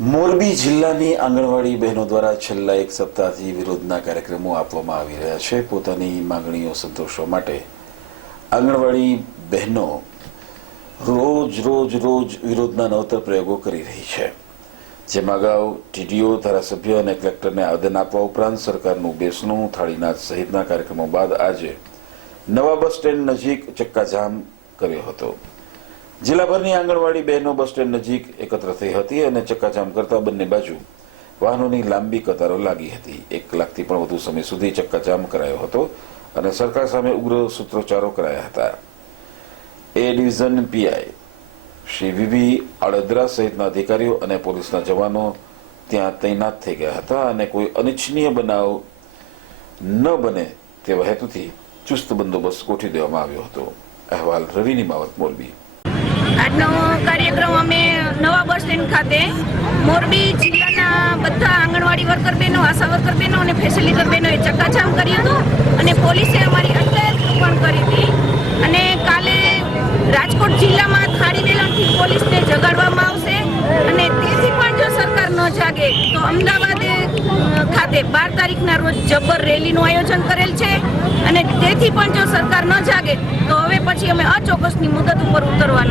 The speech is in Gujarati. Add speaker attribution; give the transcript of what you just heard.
Speaker 1: મોરબી જિલ્લાની આંગણવાડી બહેનો દ્વારા છેલ્લા એક સપ્તાહથી વિરોધના કાર્યક્રમો આપવામાં આવી રહ્યા છે. પોતાની માંગણીઓ સંતોષવા માટે આંગણવાડી બહેનો રોજ રોજ રોજ વિરોધના નવતર પ્રયોગો કરી રહી છે. જેમાં અગાઉ ટીડીઓ, ધારાસભ્ય અને કલેક્ટરને આવેદન આપવા ઉપરાંત સરકારનું બેસણું, થાળીનાથ સહિતના કાર્યક્રમો બાદ આજે નવા બસ સ્ટેન્ડ નજીક ચક્કાજામ કર્યો હતો. જિલ્લાભરની આંગણવાડી બહેનો બસ સ્ટેન્ડ નજીક એકત્ર થઈ હતી અને ચક્કાજામ કરતા બંને બાજુ વાહનોની લાંબી કતારો લાગી હતી. એક કલાકથી પણ વધુ સમય સુધી ચક્કાજામ કરાયો હતો અને સરકાર સામે ઉગ્ર સૂત્રોચ્ચારો કરાયા હતા. A division PI Shri VV Aadadra સહિતના અધિકારીઓ અને પોલીસના જવાનો ત્યાં તૈનાત થઈ ગયા હતા અને કોઈ અનિચ્છનીય બનાવ ન બને તેવા હેતુથી ચુસ્ત બંદોબસ્ત ગોઠવી દેવામાં આવ્યો હતો. અહેવાલ રવિની માવત મોરબી.
Speaker 2: આજનો કાર્યક્રમ અમે નવા બસ સ્ટેન્ડ ખાતે મોરબી જિલ્લાના બધા આંગણવાડી વર્કર બહેનો, આશા વર્કર બહેનો અને ફેસિલિટર બહેનોએ ચક્કાજામ કર્યું હતું અને પોલીસે અમારી અટકાયત પણ કરી હતી. અને કાલે રાજકોટ જિલ્લામાં થાળી વેલણથી પોલીસને જગાડવામાં આવશે અને તેથી પણ જો સરકાર ન જાગે તો અમદાવાદે ખાતે બાર તારીખના રોજ જબ્બર રેલીનું આયોજન કરેલ છે અને તેથી પણ જો સરકાર ન જાગે તો હવે પછી અમે અચોક્કસની મુદત ઉપર ઉતરવાના